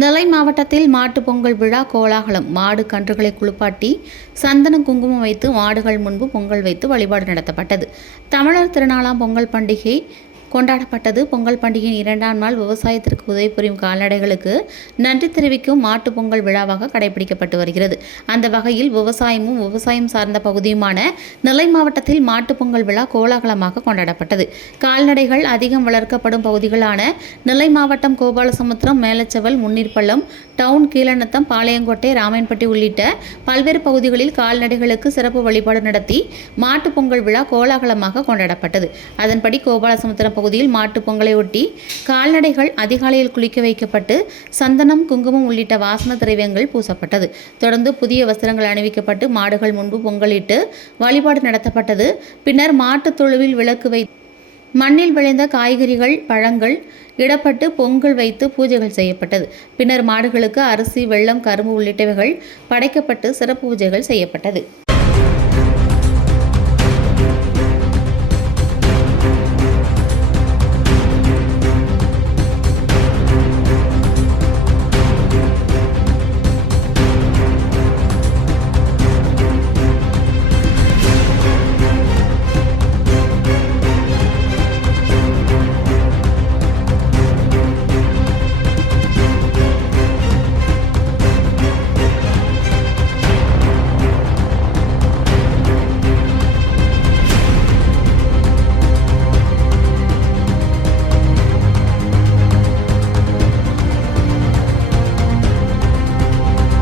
நெல்லை மாவட்டத்தில் மாட்டுப் பொங்கல் விழா கோலாகலம். மாடு கன்றுகளை குளிப்பாட்டி சந்தன குங்குமம் வைத்து மாடுகள் முன்பு பொங்கல் வைத்து வழிபாடு நடத்தப்பட்டது. தமிழர் திருநாளாம் பொங்கல் பண்டிகை கொண்டாடப்பட்டது. பொங்கல் பண்டிகையின் 2ஆம் நாள் விவசாயத்திற்கு உதவி புரியும் கால்நடைகளுக்கு நன்றி தெரிவிக்கும் மாட்டுப் பொங்கல் விழாவாக கடைபிடிக்கப்பட்டு வருகிறது. அந்த வகையில் விவசாயமும் விவசாயம் சார்ந்த பகுதியுமான நெல்லை மாவட்டத்தில் மாட்டுப் பொங்கல் விழா கோலாகலமாக கொண்டாடப்பட்டது. கால்நடைகள் அதிகம் வளர்க்கப்படும் பகுதிகளான நெல்லை மாவட்டம் கோபாலசமுத்திரம், மேலச்செவல், முன்னீர்பள்ளம், டவுன், கீழநத்தம், பாளையங்கோட்டை, ராமாயன்பட்டி உள்ளிட்ட பல்வேறு பகுதிகளில் கால்நடைகளுக்கு சிறப்பு வழிபாடு நடத்தி மாட்டுப் பொங்கல் விழா கோலாகலமாக கொண்டாடப்பட்டது. அதன்படி கோபாலசமுத்திரம் பகுதியில் மாட்டுப் பொங்கலை ஒட்டி கால்நடைகள் அதிகாலையில் குளிக்க வைக்கப்பட்டு சந்தனம், குங்குமம் உள்ளிட்ட வாசன திரவியங்கள் பூசப்பட்டது. தொடர்ந்து புதிய வஸ்திரங்கள் அணிவிக்கப்பட்டு மாடுகள் முன்பு பொங்கலிட்டு வழிபாடு நடத்தப்பட்டது. பின்னர் மாட்டுத் தொழுவில் விளக்கு வைத்து மண்ணில் விளைந்த காய்கறிகள், பழங்கள் இடப்பட்டு பொங்கல் வைத்து பூஜைகள் செய்யப்பட்டது. பின்னர் மாடுகளுக்கு அரிசி, வெல்லம், கரும்பு உள்ளிட்டவைகள் படைக்கப்பட்டு சிறப்பு பூஜைகள் செய்யப்பட்டது.